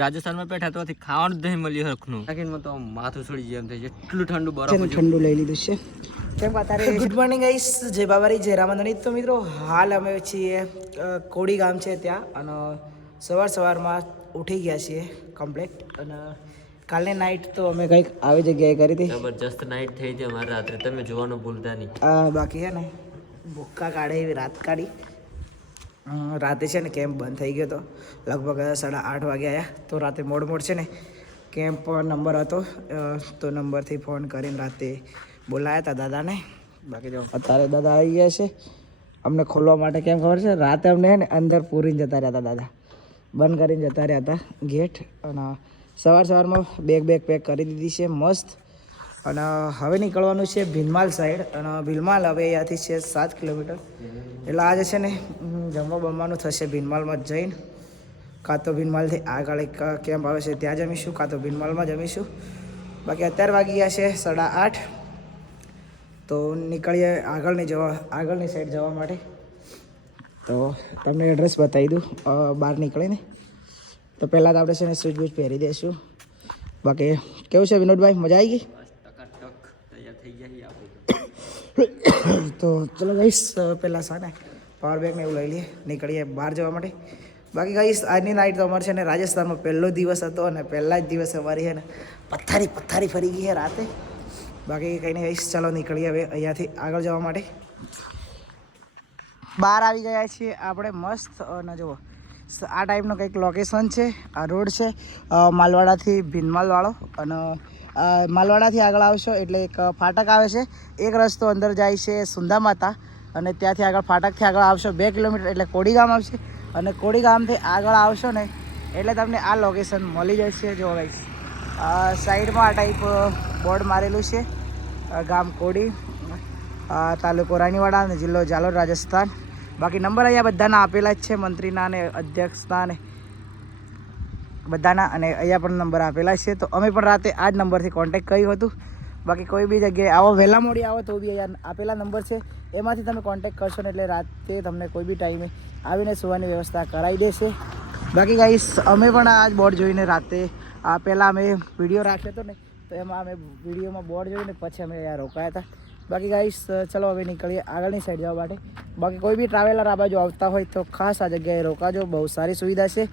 રાજસ્થાનમાં બેઠા તો ખાવાનું જ નહીં મળ્યું હરખનું નાખીને તો માથું છોડી જાય એમ થાય એટલું ઠંડુ બરફ ઠંડુ લઈ લીધું છે કેમ અત્યારે ગુડ મોર્નિંગ ગાઈસ જય બાબારી જય રામંદણી તો મિત્રો હાલ અમે છીએ કોડી ગામ છે ત્યાં અને સવારમાં ઉઠી ગયા છીએ કમ્પ્લીટ અને કાલની નાઇટ તો અમે કંઈક આવી જગ્યાએ કરી હતી જબરજસ્ત નાઇટ થઈ હતી અમારે રાત્રે તમે જોવાનું ભૂલતા નહીં બાકી છે ને ભૂક્કા કાઢે એવી રાત કાઢી રાતે છે ને કેમ્પ બંધ થઈ ગયો હતો લગભગ 8:30 વાગે આવ્યા તો રાતે મોડ છે ને કેમ્પ નંબર હતો તો નંબરથી ફોન કરીને રાતે બોલાયા હતા દાદાને બાકી જો અત્યારે દાદા આવી ગયા છે અમને ખોલવા માટે કેમ ખબર છે રાતે અમને ને અંદર પૂરીને જતા રહ્યા હતા દાદા બંધ કરીને જતા રહ્યા હતા ગેટ અને સવારમાં બેગ પેક કરી દીધી છે મસ્ત અને હવે નીકળવાનું છે ભીલમાલ સાઈડ અને ભીલમાલ હવે અહીંયાથી છે 7 કિલોમીટર એટલે આજે છે ને જમવા બમવાનું થશે ભીલમાલમાં જઈને કાં તો ભીલમાલથી આગળ એક કેમ્પ આવે છે ત્યાં જમીશું કાં તો ભીલમાલમાં જમીશું બાકી અત્યારે વાગી ગયા છે 8:30 તો નીકળીએ આગળની સાઈડ જવા માટે તો તમને એડ્રેસ બતાવી દઉં બહાર નીકળીને તો પહેલાં તો આપણે છે ને શૂઝ બૂઝ પહેરી દઈશું બાકી કેવું છે વિનોદભાઈ મજા આવી ગઈ તો ચલો ગઈશ પહેલાં સાને પાવર બેગને એવું લઈ લઈએ નીકળીએ બહાર જવા માટે બાકી ગઈશ આજની નાઇટ તો અમારે છે ને રાજસ્થાનમાં પહેલો દિવસ હતો અને પહેલા જ દિવસે અમારી છે ને પથ્થારી ફરી ગઈ છે રાતે બાકી કંઈ નહીં ગઈશ ચાલો નીકળીએ હવે અહીંયાથી આગળ જવા માટે બહાર આવી ગયા છીએ આપણે મસ્ત અને જુઓ આ ટાઈપનું કંઈક લોકેશન છે આ રોડ છે માલવાડાથી ભીનમાલવાળો અને માલવાડાથી આગળ આવશો એટલે એક ફાટક આવે છે એક રસ્તો અંદર જાય છે સુંદા માતા અને ત્યાંથી આગળ ફાટકથી આગળ આવશો 2 કિલોમીટર એટલે કોડી ગામ આવશે અને કોડી ગામથી આગળ આવશો ને એટલે તમને આ લોકેશન મળી જશે જો ગાઈસ સાઈડમાં આ ટાઈપ બોર્ડ મારેલું છે ગામ કોડી તાલુકો રાણીવાડા અને જિલ્લો જાલોર રાજસ્થાન બાકી નંબર અહીંયા બધાના આપેલા જ છે મંત્રીના અને અધ્યક્ષના ને બધાના અને અહીંયા પણ નંબર આપેલા છે તો અમે પણ રાતે આ જ નંબરથી કોન્ટેક્ટ કર્યું હતું બાકી કોઈ બી જગ્યાએ આવો વહેલા મોડી આવો તો બી અહીંયા આપેલા નંબર છે એમાંથી તમે કોન્ટેક્ટ કરશો ને એટલે રાતે તમને કોઈ બી ટાઈમે આવીને સુવાની વ્યવસ્થા કરાવી દેશે બાકી ગાઈસ અમે પણ આ જ બોર્ડ જોઈને રાતે પહેલાં અમે વિડીયો રાખ્યો હતો ને તો એમાં અમે વિડીયોમાં બોર્ડ જોઈને પછી અમે અહીંયા રોકાયા હતા બાકી ગાઈસ ચલો હવે નીકળીએ આગળની સાઈડ જવા માટે બાકી કોઈ બી ટ્રાવેલર આ બાજુ આવતા હોય તો ખાસ આ જગ્યાએ રોકાજો બહુ સારી સુવિધા છે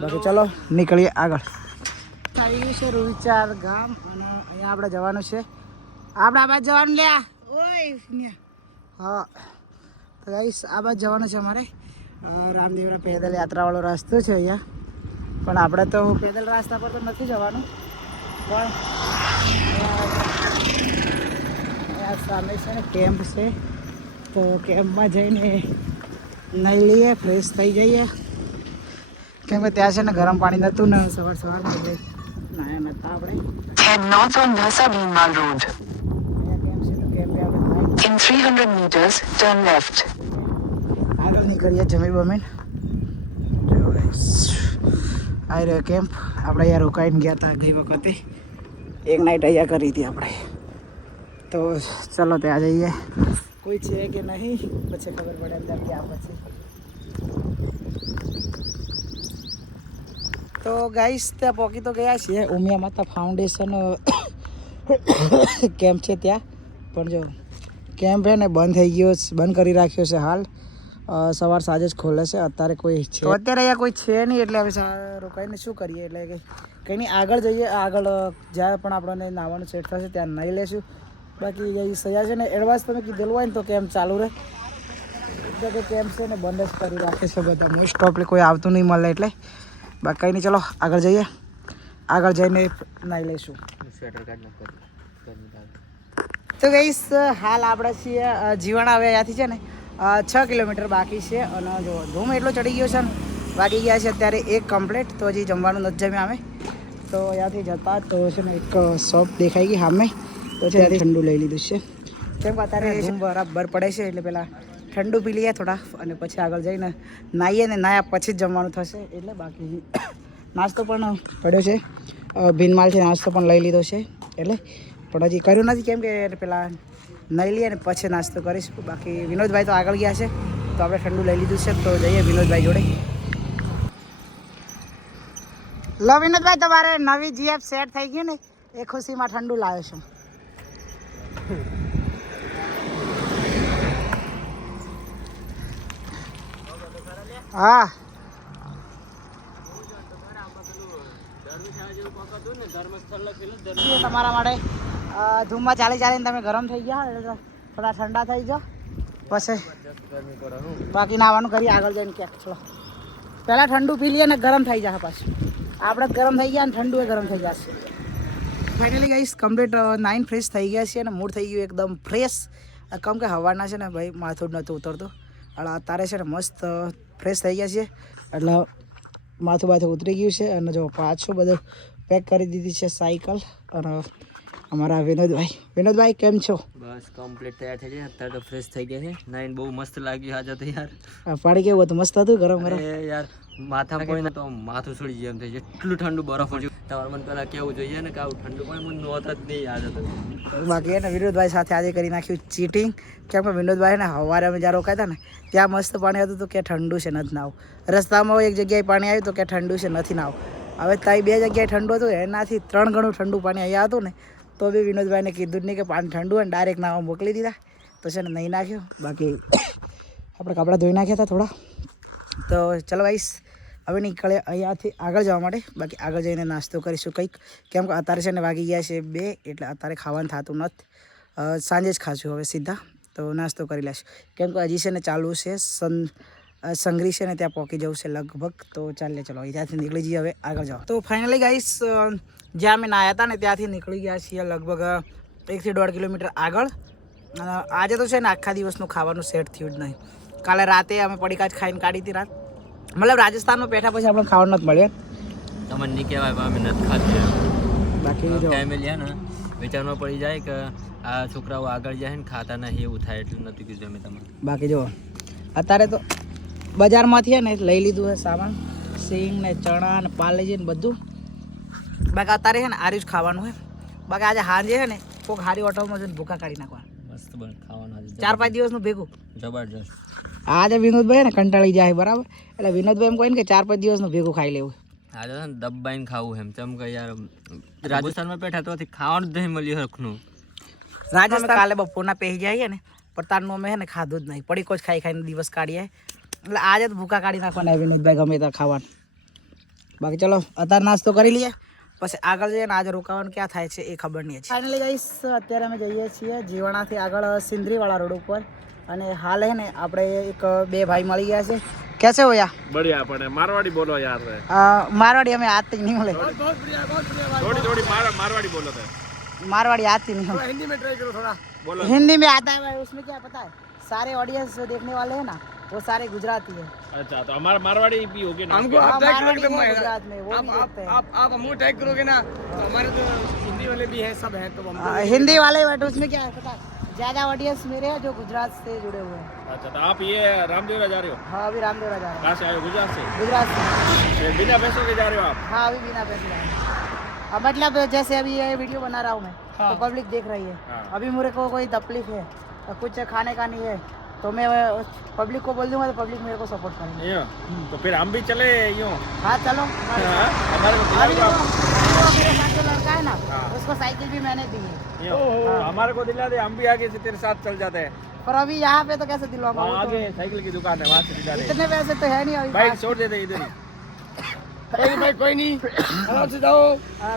બાકી ચલો નીકળીએ આગળ આવી ગયું છે રૂવિચાર ગામ અને અહીંયા આપણે જવાનું છે આપણે આ બાજુ જવાનું લ્યા ઓય હા તો ગાઈસ આ બાજુ જવાનું છે અમારે રામદેવના પેદલ યાત્રાવાળો રસ્તો છે અહીંયા પણ આપણે તો પેદલ રસ્તા પર તો નથી જવાનું પણ સામે છે ને કેમ્પ છે તો કેમ્પમાં જઈને નાહી લઈએ ફ્રેશ થઈ જઈએ કેમ કે ત્યાં છે ને ગરમ પાણી નહોતું ને સવારમાં નાયા નહોતા આપણે Head north on Nasa Bhimmal Road. અહીંયા કેમ્પ છે તો કેમ્પે આપણે In 300 meters, turn left. આગળ નીકળીએ જમી બમીન આ રહ્યો કેમ્પ આપણે અહીંયા રોકાઈને ગયા હતા ગઈ વખતે એક નાઇટ અહીંયા કરી હતી આપણે તો ચલો ત્યાં જઈએ કોઈ છે કે નહીં પછી ખબર પડે અંદર ગયા પછી તો ગાઈસ ત્યાં પહોંચી તો ગયા છીએ ઉમિયા માતા ફાઉન્ડેશન કેમ્પ છે ત્યાં પણ જો કેમ્પ છે ને બંધ થઈ ગયો બંધ કરી રાખ્યો છે હાલ સવાર સાંજે જ ખોલે છે અત્યારે કોઈ છે તો અત્યારે અહીંયા કોઈ છે નહીં એટલે હવે રોકાઈને શું કરીએ એટલે કે કંઈ નહીં આગળ જઈએ આગળ જ્યાં પણ આપણને નાવાનું સેટ થશે ત્યાં નહીં લેશું બાકી જે સજા છે ને એડવાન્સ તમે કીધેલું હોય ને તો કેમ્પ ચાલુ રહે એટલે કે કેમ્પ છે ને બંધ જ કરી રાખે છે બધા મોસ્ટ ઓફલી કોઈ આવતું નહીં મળે એટલે બાકી કંઈ નહીં ચલો આગળ જઈએ આગળ જઈને નાહી લઈશું તો ગઈશ હાલ આપણે છીએ જીવણ આવે ત્યાંથી છે ને 6 કિલોમીટર બાકી છે અને જો ધૂમ એટલો ચડી ગયો છે ને વાગી ગયા છે અત્યારે 1 કમ્પ્લીટ તો હજી જમવાનું નથી જમ્યા અમે તો અહીંયાથી જતા તો છે ને એક શોપ દેખાઈ ગઈ સામે તો ત્યાંથી ઠંડુ લઈ લીધું છે કેમ કે અત્યારે ધૂમ બરાબર પડે છે એટલે પહેલાં ઠંડુ પી લઈએ થોડા અને પછી આગળ જઈને નાહીએ ને નાહ્યા પછી જ જમવાનું થશે એટલે બાકી નાસ્તો પણ પડ્યો છે ભીનમાલથી નાસ્તો પણ લઈ લીધો છે એટલે પણ હજી કર્યું નથી કેમ કે પહેલાં નહીં લઈએ ને પછી નાસ્તો કરીશું બાકી વિનોદભાઈ તો આગળ ગયા છે તો આપણે ઠંડુ લઈ લીધું છે તો જઈએ વિનોદભાઈ જોડે લો વિનોદભાઈ તમારે નવી જીએફ સેટ થઈ ગઈ ને એ ખુશીમાં ઠંડુ લાવ્યો છું. હા તમારા માટે ધૂમમાં ચાલી ચાલીને તમે ગરમ થઈ ગયા એટલે થોડા ઠંડા થઈ જાઓ પછી બાકી નાવાનું કરીએ આગળ જઈને ક્યાંક. ચલો પહેલાં ઠંડુ પી લઈએ ને ગરમ થઈ જશે પાછું. આપણે ગરમ થઈ ગયા ને ઠંડુ એ ગરમ થઈ જશે. ફાઇનલી ગાઈસ કમ્પ્લીટ 9 ફ્રેશ થઈ ગયા છે અને મૂડ થઈ ગયું એકદમ ફ્રેશ. કેમ કે હવાના છે ને ભાઈ માથું જ નહોતું ઉતરતું એટલે અત્યારે છે ને મસ્ત ફ્રેશ થઈ ગયા છે એટલે માથું બાથું ઉતરી ગયું છે. અને જો પાછું બધું પેક કરી દીધી છે સાયકલ. અને અમારા વિનોદભાઈ કેમ છો? બસ કમ્પ્લીટ તૈયાર થઈ ગયા. અત્યારે તો ફ્રેશ થઈ ગયા છે. નાઈન બહુ મસ્ત લાગ્યું આજે તો યાર. પાણી કેવું હતું? મસ્ત હતું ગરમ ગરમ. યાર માથા પોઈને તો માથું છોડી જાય એમ થાય. જેટલું ઠંડુ બરફ હતું તમારે મને પહેલાં કેવું જોઈએ ને કે આવું ઠંડુ પણ મને નહોતું જ નહીં આજે તો. બાકી એને વિનોદભાઈ સાથે આજે કરી નાખ્યું ચીટિંગ. કેમ કે વિનોદભાઈ ને સવારે અમે જ્યાં રોકાયા હતા ને ત્યાં મસ્ત પાણી હતું તો કે ઠંડુ છે નથી નાવું. રસ્તામાં એક જગ્યાએ પાણી આવ્યું તો કે ઠંડુ છે નથી નાવું. હવે ત્યાં 2 જગ્યાએ ઠંડુ હતું એનાથી 3 ગણું ઠંડુ પાણી અહીંયા હતું ને તો બી વિનોદભાઈને કીધું જ નહીં કે પાણી ઠંડુ હોય ને ડાયરેક્ટ નાવા મોકલી દીધા તો છે ને નહીં નાખ્યો. બાકી આપણે કપડાં ધોઈ નાખ્યા હતા થોડા. તો ચલો ગાઈસ હવે નીકળે અહીંયાથી આગળ જવા માટે. બાકી આગળ જઈને નાસ્તો કરીશું કંઈક. કેમ કે અત્યારે છે ને વાગી ગયા છે 2 એટલે અત્યારે ખાવાનું થતું નથી. સાંજે જ ખાશું હવે સીધા. તો નાસ્તો કરી લઈશ કેમ કે હજી છે ને ચાલુ છે સંગરી છે ને ત્યાં પહોંચી જવું છે લગભગ. તો ચાલે ચલો અહીંયાથી નીકળી જઈએ હવે આગળ જાઓ. તો ફાઇનલી ગાઈસ જ્યાં અમે નાહ્યા હતા ને ત્યાંથી નીકળી ગયા છીએ લગભગ 1 થી 1.5 કિલોમીટર આગળ. અને આજે તો છે ને આખા દિવસનું ખાવાનું સેટ થયું જ નહીં. કાલે રાતે અમે પડીકા જ ખાઈને કાઢી હતી રાત. મતલબ રાજસ્થાનમાં બેઠા પછી આપણે ખાવાનું નથી મળ્યું. તમને નહીં કહેવાય અમે નથી ખાતી. બાકી જો ફેમિલી ને વિચારમાં પડી જાય કે આ છોકરાઓ આગળ જાય ને ખાતા નહીં એવું થાય એટલે નથી કીધું અમે તમને. બાકી જો અત્યારે તો બજારમાંથી ને લઈ લીધું છે સામાન. સિંગ ને ચણા ને પાલેજી ને બધું. બાકી અત્યારે છે ને આર્યું જ ખાવાનું હોય. બાકી આજે સાંજે છે ને કોઈક હારી હોટલમાં જઈને ભૂખા કાઢી નાખવાનું. મસ્ત બન ખાવાનું આજે 4-5 દિવસનું ભેગું જબરજસ્ત. આજે વિનોદભાઈ ને કંટાળી જાય બરાબર એટલે વિનોદભાઈ એમ કહે ને કે 4-5 દિવસનું ભેગું ખાઈ લેવું. આજે છે ને દબાઈને ખાવું એમ ચમ કે યાર રાજસ્થાનમાં બેઠા તો ખાવાનું જ નહીં મળ્યું હરખનું. રાજસ્થાન કાલે બપોરના પહેરી જઈએ ને પણ તારનું અમે છે ને ખાધું જ નહીં. પડીકો જ ખાઈ ખાઈને દિવસ કાઢીએ એટલે આજે તો ભૂખા કાઢી નાખવાના વિનોદભાઈ ગમે ત્યાં ખાવાનું. બાકી ચલો અત્યારે નાસ્તો કરી લઈએ પછી આગળ જઈએ ને આજે રોકાવાનું ક્યાં થાય છે એ ખબર નહીં છે. ફાઇનલી ગાઈસ અત્યારે અમે જઈએ છીએ જીવાણાથી આગળ સિંદરીવાળા રોડ ઉપર. અને હાલ હે ને આપણે એક 2 ભાઈ મળી ગયા છે. कैसे हो यार? बढ़िया अपने मारवाड़ी बोलो यार। मारवाड़ी हमें आती नहीं बोले. थोड़ी थोड़ी मारवाड़ी बोलो थे। मारवाड़ी आती नहीं हम. हिंदी में ट्राई करो थोड़ा बोलो। हिंदी में आता है भाई. उसमें क्या पता है सारे ऑडियंस जो देखने वाले हैं ना वो सारे गुजराती है. अच्छा तो हमारा मारवाड़ी भी होगी ना? हमको आप मारवाड़ी है गुजरात में वो भी देखते हैं. आप हम टैग करोगे ना तो हमारे तो हिंदी वाले भी है सब है तो हिंदी वाले बट उसमें क्या है पता है ज्यादा ऑडियंस मेरे हैं जो गुजरात से जुड़े हुए हैं. अच्छा तो आप ये रामदेवरा जा रहे हो? हाँ अभी रामदेवरा जा रहे कहाँ से आए हो? गुजरात से? हैं. गुजरात से. बिना पैसों के जा रहे हो आप? हाँ अभी बिना पैसे जा रहे हैं. अब मतलब जैसे अभी ये वीडियो बना रहा हूँ मैं तो पब्लिक देख रही है. अभी मेरे को कोई तकलीफ है कुछ खाने का नहीं है तो मैं पब्लिक को बोल दूंगा तो पब्लिक मेरे को सपोर्ट करेंगे. तो फिर हम भी चले यूँ? हाँ चलो. हमारे अभी वो मेरे साथ जो लड़का है ना उसको साइकिल भी मैंने दी है. हमारे को दिला दे हम भी आगे से तेरे साथ चल जाते हैं. पर अभी यहाँ पे तो कैसे दिलवाऊंगा? वो आगे साइकिल की दुकान है वहाँ से दिला दे. इतने पैसे तो है नहीं अभी. बाइक छोड़ देते इधर ही. कोई नहीं आराम से जाओ.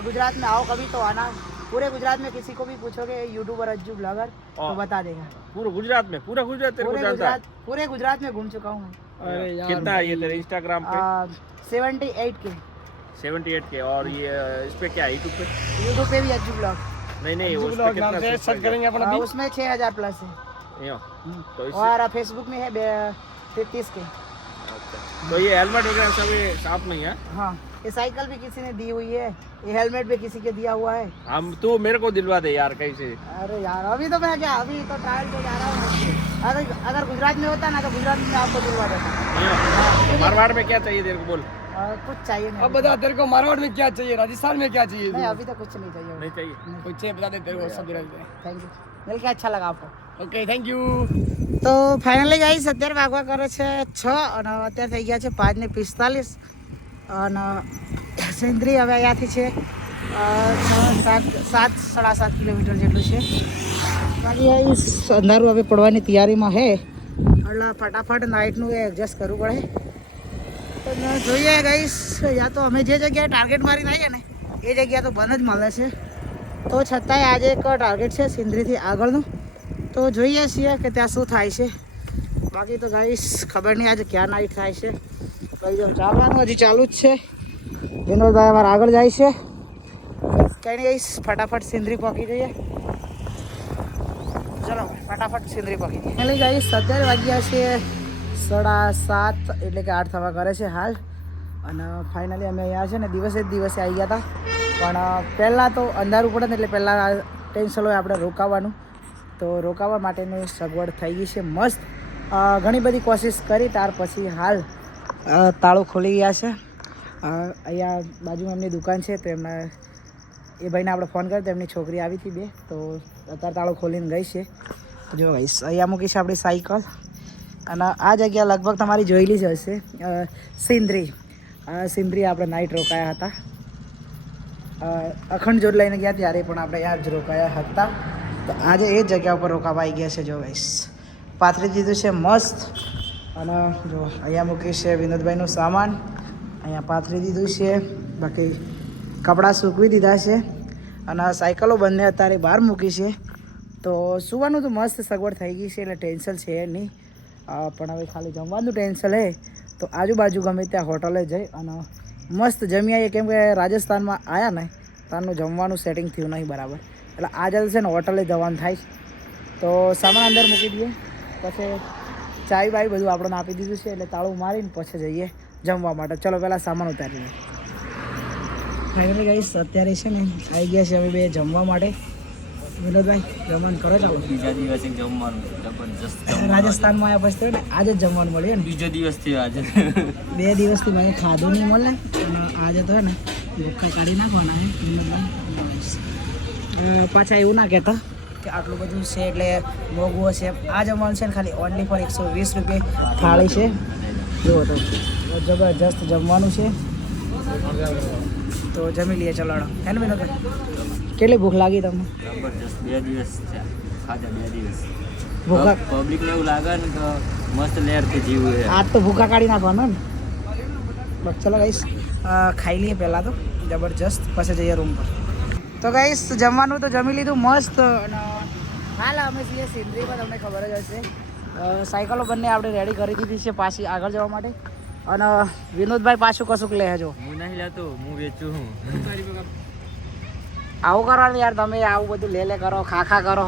गुजरात में आओ कभी तो आना. पूरे गुजरात में किसी को भी पूछोगे यूट्यूबर अज्जू ब्लॉगर तो बता देगा. पूरा गुजरात तेरे को जानता है? पूरे गुजरात में घूम चुका हूँ. अरे यार कितना है ये तेरे इंस्टाग्राम पे? 78K. 78K. और ये इस पे क्या है यूट्यूब पे? यूट्यूब पे भी अज्जू ब्लॉग. नहीं उस पे कितना सर्च करेंगे अपन अभी? उसमें 6000 प्लस है. तो और फेसबुक में है 33K. तो ये हेलमेट वगैरह सब साथ में ही है? हाँ ये साइकिल भी किसी ने दी हुई है. ये हेलमेट भी किसी के दिया हुआ है. हम तू मेरे को दिलवा दे यार कहीं से. अरे यार अभी तो मैं क्या अभी तो ट्रायल पे जा रहा हूँ. अगर गुजरात में होता ना तो गुजरात में आपको दिलवा देता. मारवाड़ में क्या चाहिए तेरे को बोल? कुछ चाहिए नहीं. अब बता तेरे को मारवाड़ में क्या चाहिए, राजस्थान में क्या चाहिए? नहीं अभी तो कुछ नहीं चाहिए. नहीं चाहिए कुछ चाहिए बता दे तेरे को सब दिला दे. Thank you. मिल के अच्छा लगा आपको. Okay thank you. તો ફાઇનલી ગાઈસ અત્યારે વાગવા કરે છે 6 અને અત્યારે થઈ ગયા છે 5:45 અને સિંદરી હવે અહીંયાથી છે 7-7.5 કિલોમીટર જેટલું છે. બાકી અંધારું હવે પડવાની તૈયારીમાં છે એટલે ફટાફટ નાઇટનું એડજસ્ટ કરવું પડે. તો જોઈએ ગઈશ, યા તો અમે જે જગ્યાએ ટાર્ગેટ મારીને આવીએ ને એ જગ્યા તો બંધ જ મળે છે. તો છતાંય આજે એક ટાર્ગેટ છે સિંદરીથી આગળનું, તો જોઈએ છીએ કે ત્યાં શું થાય છે. બાકી તો ગાઈશ ખબર નહીં આજે ક્યાં નાઇટ થાય છે. ભાઈ જો ચાલવાનું હજી ચાલુ જ છે. વિનોદભાઈ અમારે આગળ જાય છે. કંઈ નહીં ગઈશ, ફટાફટ સિંદરી પહોંચી જઈએ. ચલો ફટાફટ સિંદરી પહોંચી જઈએ. એટલે ગઈશ 17 વાગ્યા છે, 7:30 એટલે કે 8 થવા કરે છે હાલ. અને ફાઇનલી અમે અહીંયા છે ને દિવસે જ દિવસે આવી ગયા હતા, પણ પહેલાં તો અંધારું પડે ને એટલે પહેલાં ટેન્શન હોય આપણે રોકાવાનું. તો રોકાવા માટેની સગવડ થઈ ગઈ છે મસ્ત. ઘણી બધી કોશિશ કરી ત્યાર પછી હાલ તાળું ખોલી ગયા છે. અહીંયા બાજુમાં એમની દુકાન છે, તો એમના એ ભાઈને આપણે ફોન કર્યો તો એમની છોકરી આવી હતી 2, તો અત્યારે તાળું ખોલીને ગઈ છે. જો ગઈશ અહીંયા મૂકી છે આપણી સાયકલ. અને આ જગ્યા લગભગ તમારી જોયેલી જ હશે, સિંદરી આપણે નાઇટ રોકાયા હતા. અખંડ જોડ લઈને ગયા ત્યારે પણ આપણે યાર જ રોકાયા હતા. તો આજે એ જગ્યા ઉપર રોકાવા આવી ગયા છે. જો ગઈશ પાથરી દીધું છે મસ્ત. અને જો અહીંયા મૂકી છે વિનોદભાઈનું સામાન, અહીંયા પાથરી દીધું છે. બાકી કપડાં સૂકવી દીધા છે અને સાયકલો બંને અત્યારે બહાર મૂકી છે. તો સુવાનું તો મસ્ત સગવડ થઈ ગઈ છે એટલે ટેન્શન છે નહીં. પણ હવે ખાલી જમવાનું ટેન્શન હે, તો આજુબાજુ ગમે ત્યાં હોટલે જઈ અને મસ્ત જમી આવીએ. કેમ કે રાજસ્થાનમાં આવ્યા ને ત્યાંનું જમવાનું સેટિંગ થયું નહીં બરાબર, એટલે આજે છે ને હોટલે જવાનું થાય. તો સામાન અંદર મૂકી દઈએ, પછી ચાય બાય બધું આપણને આપી દીધું છે, એટલે તાળું મારીને પછી જઈએ જમવા માટે. ચલો પહેલાં સામાન ઉતારી લઈએ. ફાઇનલી ગાઈસ અત્યારે છે ને આવી ગયા છે અમે 2 જમવા માટે. વિનોદભાઈ જમવાનું કરો ચાલો. બીજા દિવસે જમવાનું જબરજસ્ત. રાજસ્થાનમાં આવ્યા પછી તો ને આજે જ જમવાનું મળ્યું ને. બીજો દિવસ થયો આજે. 2 દિવસથી મને ખાધું નહીં મળે, અને આજે તો હે ને ભૂખા કાઢી નાખવાના છે વિનોદભાઈ. પાછા એવું ના કહેતા કે આટલું બધું છે એટલે મોંઘું હશે. આ જમવાનું છે ને ખાલી ઓનલી ફોર 120 રૂપિયા થાળી છે. જુઓ તો જબરજસ્ત જમવાનું છે. તો જમી લઈએ ચલો હે ને વિનોદભાઈ. કેટલી ભૂખ લાગી તમને? જબરજસ્ત. 2 દિવસ થયા ખાધા, 2 દિવસ. ભૂખા પબ્લિક ને એવું લાગે ને કે મસ્ત લેરથી જીવું છે. આજ તો ભૂખા કાઢી નાખવાનો ને. બસ ચલો ગાઈસ ખાઈ લઈએ પહેલાં તો જબરજસ્ત, પછી જઈએ રૂમ પર. તો ગાઈસ જમવાનું તો જમી લીધું મસ્ત. અને હાલ અમે છીએ સિંદરીમાં, તમને ખબર જ હશે. સાયકલો બંને આપણે રેડી કરી દીધી છે પાછી આગળ જવા માટે. અને વિનોદભાઈ પાછું કશુંક લે જો. હું નહીં લેતો, હું વેચું હું. આવું કરવાનું યાર, તમે આવું બધું લે કરો, ખા કરો.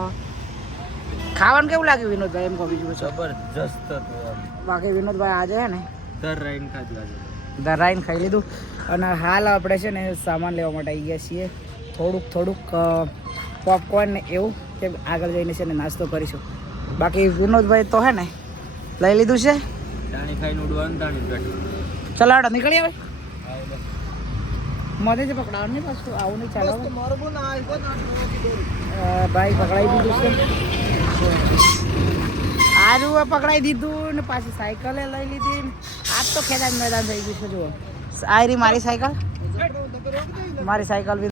ખાવાનું કેવું લાગ્યું વિનોદભાઈ એમ કહો બીજું? જબરજસ્ત હતું. બાકી વિનોદભાઈ આજે હે ને ધરાઈને ખાધું આજે. ધરાઈને ખાઈ લીધું. અને હાલ આપણે છે ને સામાન લેવા માટે આવી ગયા છીએ. થોડુંક પોપકોર્ન ને એવું કે આગળ જઈને છે ને નાસ્તો કરીશું. બાકી વિનોદભાઈ તો હે ને લઈ લીધું છે. તાણી ખાઈને ઉડવાનું, તાણી બેઠું. ચલો આડો નીકળીએ હવે. મધે જ પકડાવાનું નહીં પાછું, આવું નહીં ચાલો. ભાઈ પકડાઈ દીધું છે. આરું પકડાઈ દીધું ને પાછી સાયકલે લઈ લીધી. આજ તો ખેદાન મેદાન થઈ ગયું છે. જુઓ આ રહી મારી સાયકલ.